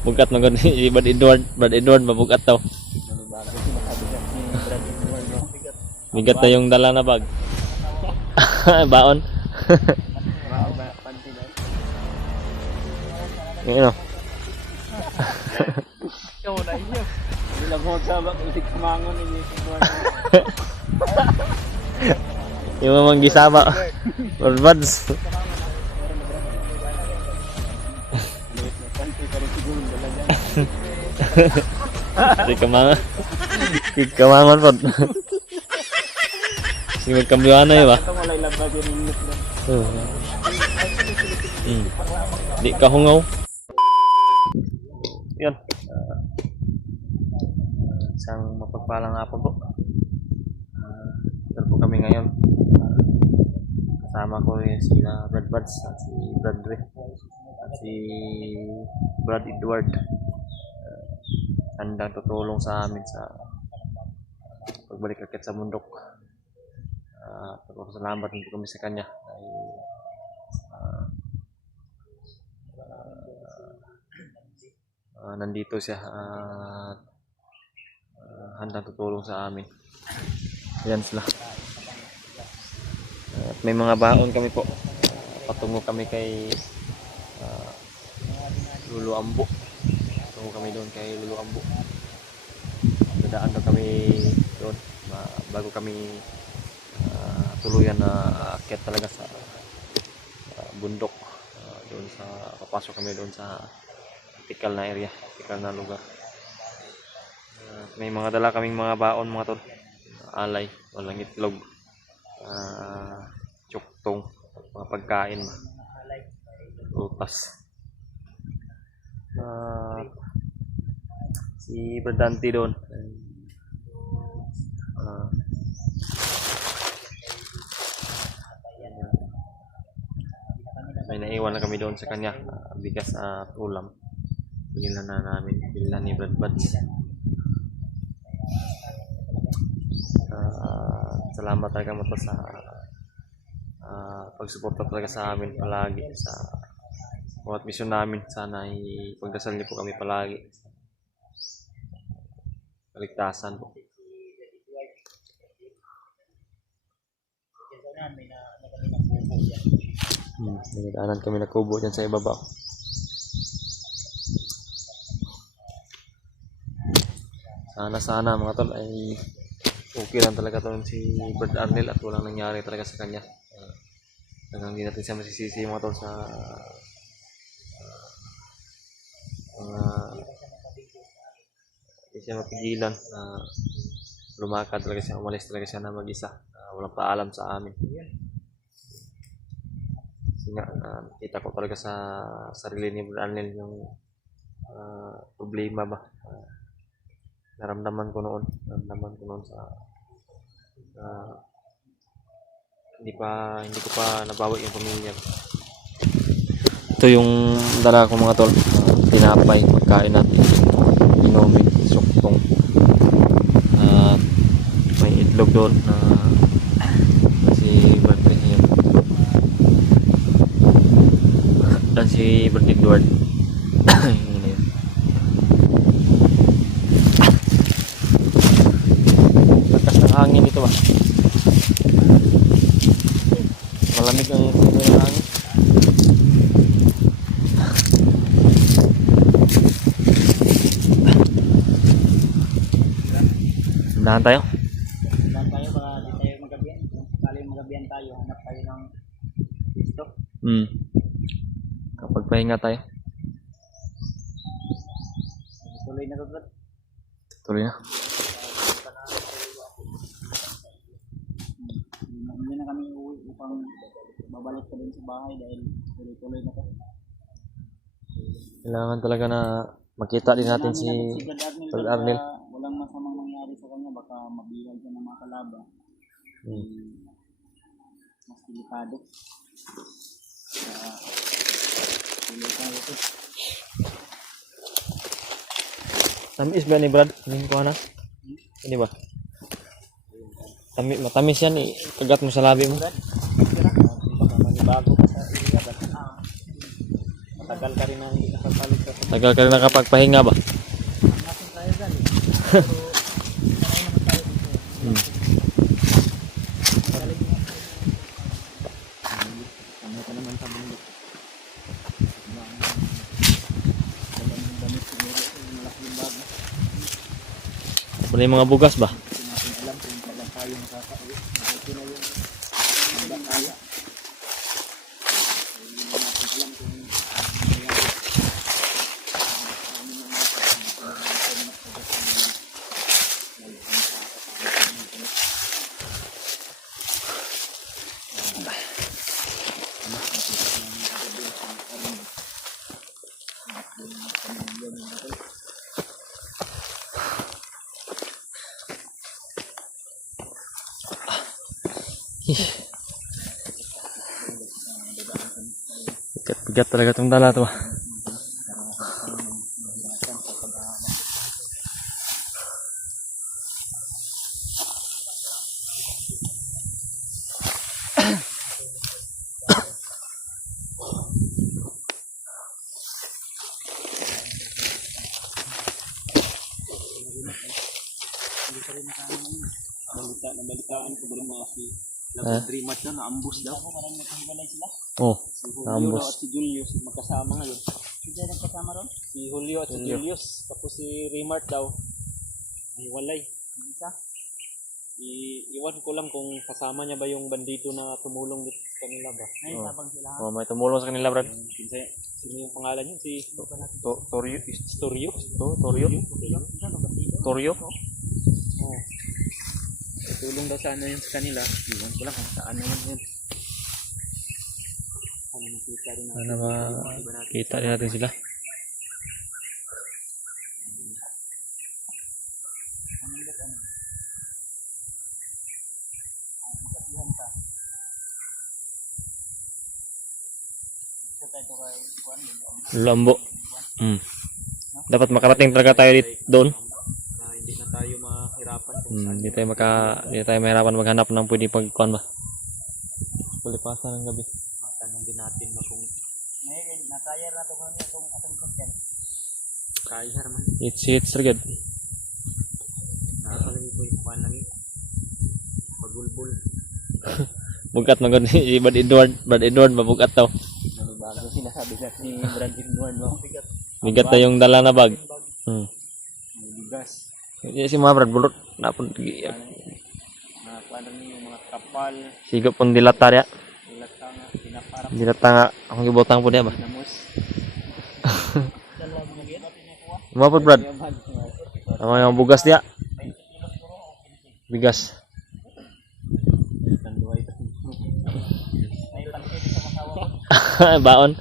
Bugat magod ni Brad Edward. Brad Edward mabugat daw. Bigat na yung dala na bag. Baon. Yung ano? Ikaw na iyo. Bilang mo sa ulit kumangon ni Yung mamang gisama. Orbads. Di kamangan. Kamangan po. Sige magkambiwan na yun ba? Ito wala ilabas yung minute lang. Di ka hungaw. Yun. Isang mapagpalang hapon po. Ito po kami ngayon. Kasama ko yung sila Brad Buds at si Brad Dre at si Brad Edward. Handang tutulong sa amin sa pagbalik akit sa bundok. Salamat din kami sa kanya. Nandito siya at handang tutulong sa amin. Ayan sila. At may mga baon kami po. Patungo kami kay Lulu Ambo. Patungo kami doon kay Lulu Ambo. Dadaan daw kami doon bago kami tuluyan na aakyat talaga sa bundok. Doon sa papasok kami doon sa tikal na area, tikal na lugar. May mga dala kaming mga baon mga tol. Alay, walang itlog. Tsuktong, mga pagkain, utas. Si Bradante doon. May naiwan na kami doon sa kanya, bigas at ulam. Binila na namin, binila ni Brad Buds. Salamat talaga mo sa pagsuporta talaga sa amin palagi sa bawat misyon namin. Sana ipagdasal niyo po kami palagi. Kaligtasan po. Nagdaanan kami na kubo dyan sa ibaba. Sana mga tol ay okay lang talaga to si Brad Arnel at walang nangyari talaga sa kanya. Hanggang hindi natin siya masisisi mga tol sa hindi siya mapigilan. Lumakad talaga siya, umalis talaga siya na mag-isa. Walang paalam sa amin. Kasi nga, kita ko talaga sa sarili ni Brad Arnel yung problema ba. Naramdaman ko noon sa hindi ko pa nabawi yung pamilya. Ito yung dala ko mga tol, tinapay, pagkain natin, inumin, suktong, may itlog doon na si Brad yan. Dan si Brad Edward. Hangin ito ba? Malamig ang hangin. Dahan tayo? Dahan tayo para di tayo magabihan. Kali magabihan tayo, hanap tayo ng pisto. Kapag pahinga tayo. Tuloy na to. Tuloy na. Hindi na kami uwi upang babalik ka din sa bahay dahil tuloy-tuloy na to. Kailangan talaga na makita din natin si Brad Arnel. Walang masamang mangyari sa kanya, baka mabihay siya ng mga kalaban. Mas delikado. Tuloy tayo ito. Tamis ba ni Brad? Hindi ko na? Hindi ba? Matamis yan eh. Kagat mo sa labi mo. Baka manibago ka sa area. Matagal ka rin na hindi nakapalik sa Tagal ka rin nakapagpahinga ba? Natin tayo dali. Pero sanay naman tayo dito. Hmm. Galing mo. Ano ka naman sa mundo? Walang damit siguro. Malaking bag. Ano yung mga bugas ba? Hindi natin alam kung kailan tayo makakauwi. Mabuti na yung handa kaya. Hindi natin alam kung Bigat talaga itong dala to. balitaan ko rin mga si Ah? Dream Match na naambus daw. Parang naghiwalay sila. Oh, Si Julio naambus. daw at si Julius magkasama ngayon. Sino nagkasama ron? Si Julio at si Julio. Julius. Tapos si Remart daw. Hiwalay. Isa? Iwan ko lang kung kasama niya ba yung bandito na tumulong dito sa kanila ba. Ay, Oh. tabang sila. Oh, may tumulong sa kanila, Brad. Sino yung pangalan niyo? Si Torio. Torio? Torio. Torio. Oh. Tulong daw sana yun sa kanila. Iwan ko lang kung saan na yun. Ano nakita rin natin. Sana makita din natin sila. Lambo. Dapat makarating talaga tayo dito doon. Hindi na tayo mahirapan kung saan. Hindi tayo mahirapan maghanap ng pwede pagkuhan ba. Palipasan ng gabi. Matanong din natin ba kung ngayon natayar na ito kung itong atong content. Kaya naman. It's agad. Nakakalagi ko yung pan lang pagulbul. Bugat magod ni Brad Edward. Brad Edward mabugat daw. Bago sinasabi na si Brad Edward mo. Bigat na yung dala na bag. May bigas. Hindi si mga Brad bulot. Napon. Paano niyo yung mga kapal, Sigop pong dilata ya. ilatanga, pinaparap, Dilata nga. Akong ibutang po niya ba. namos. Dalawa mo yan. Umapot Brad. Ang mga bugas niya. Bigas. May pansin sa kasawa ko. Baon.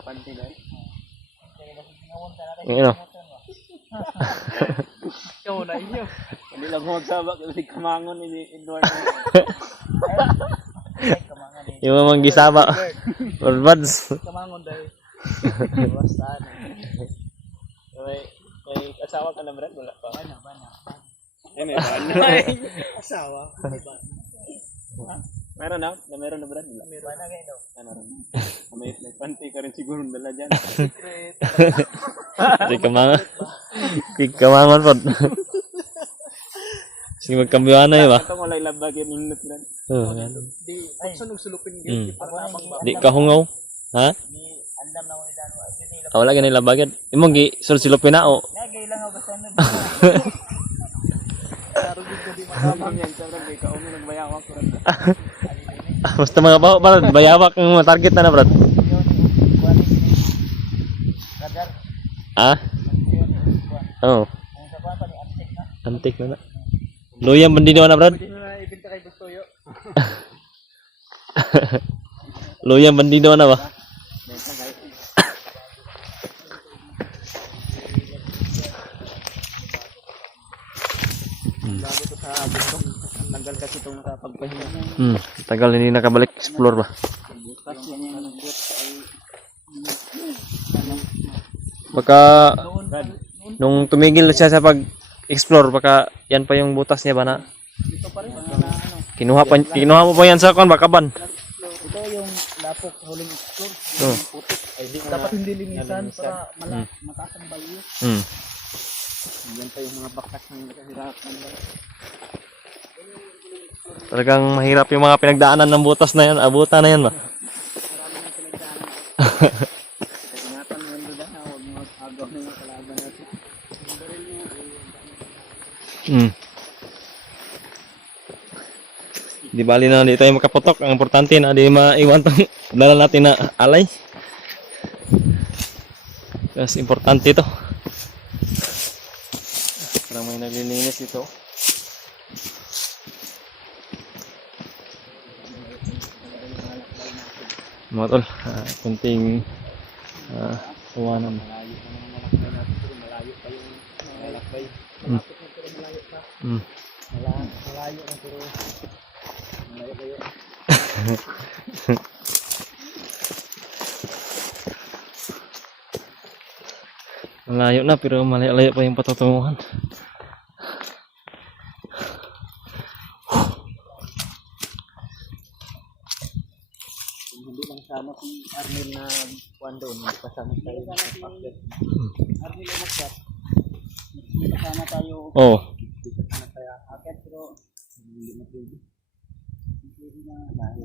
Pansin doon. Yung ano. Ikaw na iyo. Hindi lang mo magsabak kasi kamangon ni Edward. Yung mga gisaba. Lord Buds. Kamangon dahil. Basta may asawa ka na Brad? Wala pa. Bana. May bana. Asawa? May bana. Meron na? Meron na Brad? Meron na kayo. May panty ka rin siguro dala dyan. Secret. Kasi kamangan. Kamangan po. Sige magkambiwan na yun ba? Ito walay labag yung minute Brad. Oo, yan. Di, saan nagsulupin Di kahungaw. Ha? Di, andam na wala dano. Wala ganun labagyan. Imong gi sulsilupin na o. Nagay lang ako sa ano. Karugid ko di makamang yan. Sarang kay kauno nagbayawak ko rin. Basta mga Brad, bayawak ang mga target na Brad. Radar. Ha? Oo. Ang sa pa ni antik na. Antik na na. Luyang bandido na Brad. Pwede na ibenta kay Bustoyo. Luyang bandido na ba? Benta guys. Bago to sa bundok. Ang tanggal kasi itong nakapagpahinga. Tagal hindi nakabalik explore ba? Bukas yan yung nagbut ay Baka nung tumigil siya sa pag-explore baka yan pa yung butas niya ba na dito pa rin na ano. kinuha mo pa yan sa kon bakaban. Ito yung lapok huling explore. Oh. Yung putik ay Dapat hindi linisan para mataas ang value. Yan pa yung mga bakas ng nakahirapan. Talagang mahirap yung mga pinagdaanan ng butas na yan. Abutan na yan ba? Marami na pinagdaanan. Ingatan mo yun doon na. Huwag mo agaw na yung kalaban natin. Di bali na di tayo makaputok. Ang importante na di maiwan tong dala natin na alay. Kasi importante ito. Parang may naglilinis ito. Mga tol, kunting tawanan. Malayo pa naman malakbay natin. Pero malayo pa yung malakbay. Malapit na pero malayo pa. Malayo na pero malayo kayo. Malayo na pero malayo pa yung patutunguhan. Hindi lang sana si Arnel na kuwan doon. Kasama tayo sa packet. Arnel na magsat. Kasama tayo. Oh, Dito sana tayo akit pero hindi na pwede. Hindi na dahil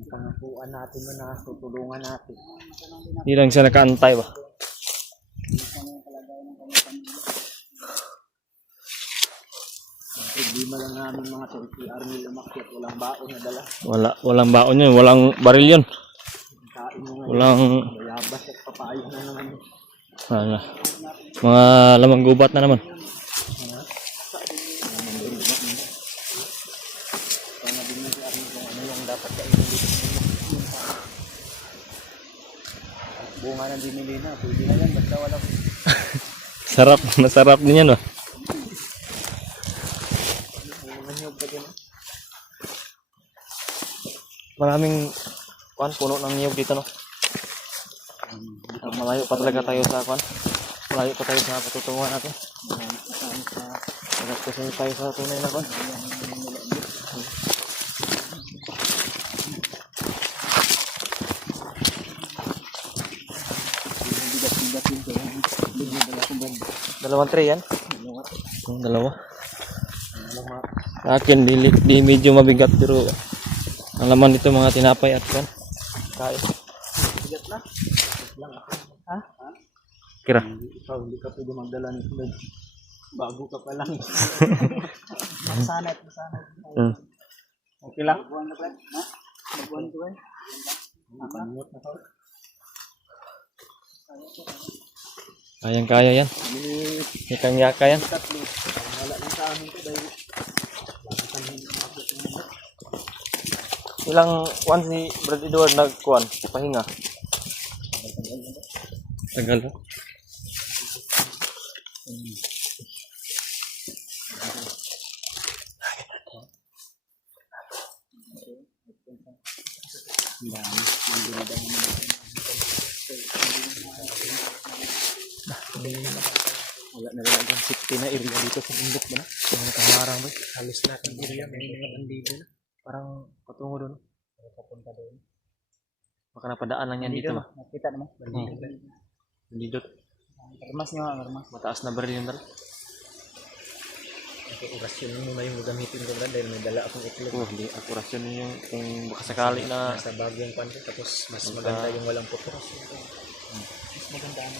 napangakuan natin na tutulungan natin. hindi lang siya nakaantay ba? Ang problema lang namin mga tol, si Arnel umakyat, walang baon na dala. Walang baon yun, walang baril yun. Kain mo ngayon, Walang bayabas at papayo na naman. ano, mga lamang gubat na naman. Kaya nga din mo si Arnel kung ano yung dapat kainin dito sa inyo. Bunga ng dinili na, pwede na yan, basta walang Sarap, masarap din yan ba? manyog pa din. Maraming puno ng niyog dito no. Malayo pa talaga tayo sa malayo pa tayo sa patutunguhan natin. Agad kasi tayo sa tunay na Bigat-bigat yun kaya hindi dala kong banda. Dalawang tray yan? Dalawa. Alam Sa akin, di medyo mabigat pero ang laman nito mga tinapay at kain. bigat na. Lang ako. Ha? Kira. Ikaw hindi ka pwede magdala nito. Bago ka pa lang. Masanay. Okay lang? Magbuhan na ba? Ha? Magbuhan ko eh. Panyot na to. Kayang-kaya yan. Ikang yaka yan. Tatlo. Wala lang sa amin to dahil Ilang si Brad Edward nagkuan pahinga. Tagal ho. wala na rin ang safety na area dito sa bundok ba na? Mga nakaharang ba? Halos lahat ng area may mga bandido na. Parang patungo doon. Papunta doon. Baka napadaan lang yan dito ba? Nakita naman. Bandido. Bandido. Armas nyo nga, armas. Mataas na baril yun dala. Orasyon mo na yung gagamitin ko dahil may dala akong itlog. Oh, hindi ako rasyon yung kung baka sakali na Nasa bagong kwanto tapos mas maganda yung walang putok. Mas maganda ang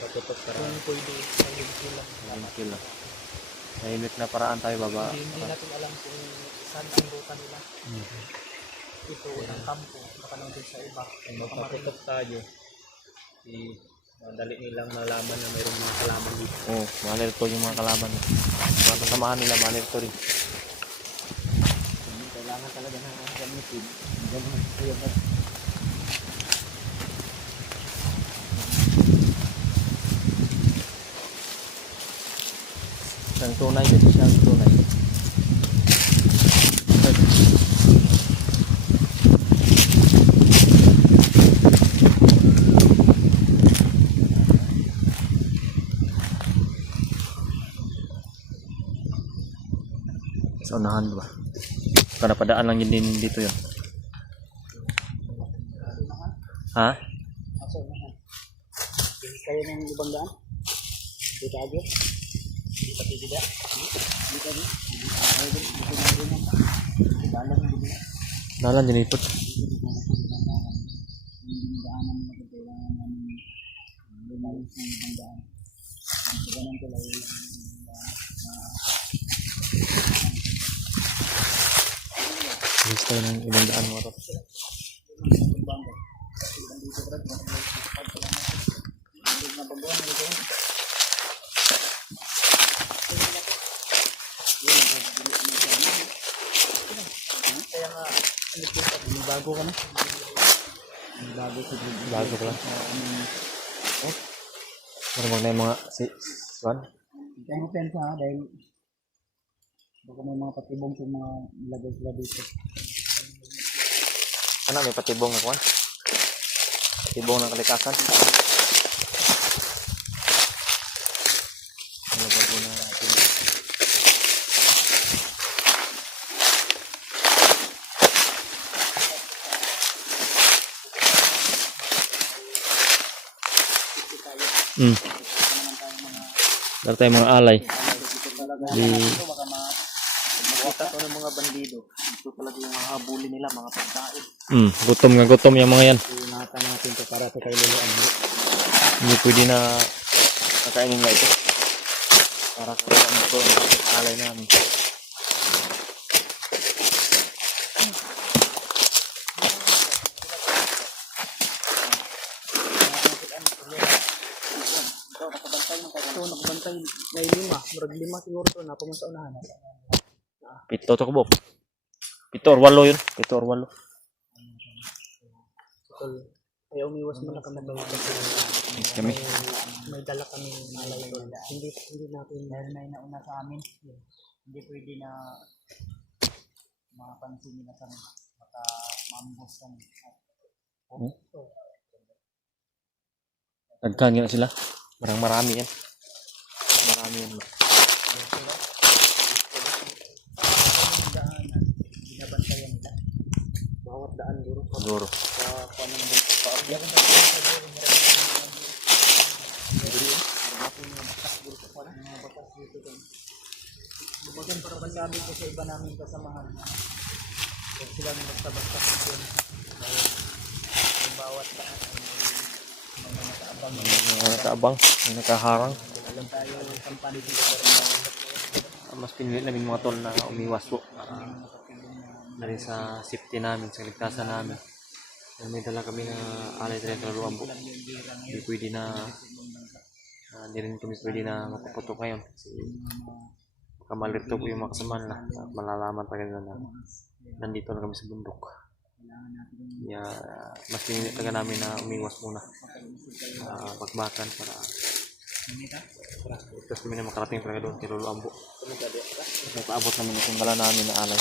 paputok para kung pwede kill lang. Tahimik na paraan tayo baba. Hindi natin alam kung saan ang ruta nila. Ito ang kampo, baka nang din sa iba. kung magpaputok tayo, madali nilang malaman na mayroong mga kalaman dito. Oh, malirto yung mga kalaban. Mga kasamahan nila, malirto rin. Kailangan talaga na gamitin. Ganun kayo ba? Siyang tunay din, siyang tunay. Sa unahan ba? Baka napadaan lang yun din dito yun. Ha? Aso na ha. Hindi kayo ng ibang daan? Hindi tayo? Hindi pati sila? Hindi tayo? Nalan dinipot. Gusto ng ibang daan mo ito. Kaya nga, bago ka na. Bago ko lang. Marunong na yung mga Juan. Kaya nga pensa ha, dahil baka may mga patibong sa mga lagay sila dito. Ano, may patibong ako. Patibong ng kalikasan. Ano bago na natin? Dami tayong mga alay. Di... Makita to ng mga bandido. Ito talaga yung habulin nila, mga pagkain. gutom yung mga yan. Ingatan natin ito para sa kay Lolo Ambo. Hindi pwede na nakainin nga ito. Para sa ito ang alay namin. Ito, nakabantay. May 5. Murag 5 siguro ito. Napamang sa unahan. Pito to ko, 7 or 8 yun. 7 or 8. Kaya umiwas mo na kami kasi Kami. may dala kami alay doon. Hindi natin dahil may nauna sa amin. Hindi pwede na mapansin nila kami. Baka maambos kami. Dagkan nga sila. Marami yan. Marami yan. Daanan, binabantayan nila. Bawat daan guro. Siguro. Sa panang paagyan. Bubagan para bandami ko sa iba namin kasamahan. Huwag silang basta-basta doon. Dahil bawat daan ay may mga nakaabang. Mga nakaabang. May nakaharang. Alam tayo ng kampanya dito Mas pinili namin mga tol na umiwas po. Na rin sa safety namin, sa ligtasan namin. Dahil may dala kami na alay rin sa laluan po. Hindi pwede na hindi rin kami pwede na mapuputok ngayon. Kasi baka malirto po yung mga kasama nila. At malalaman pa ganun na nandito na kami sa bundok. Kaya mas pinili talaga namin na umiwas muna. Pagbakan para tapos kami na makarating talaga doon kay Lolo Ambo. Nakaabot namin itong dala namin na alay.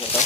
Ito.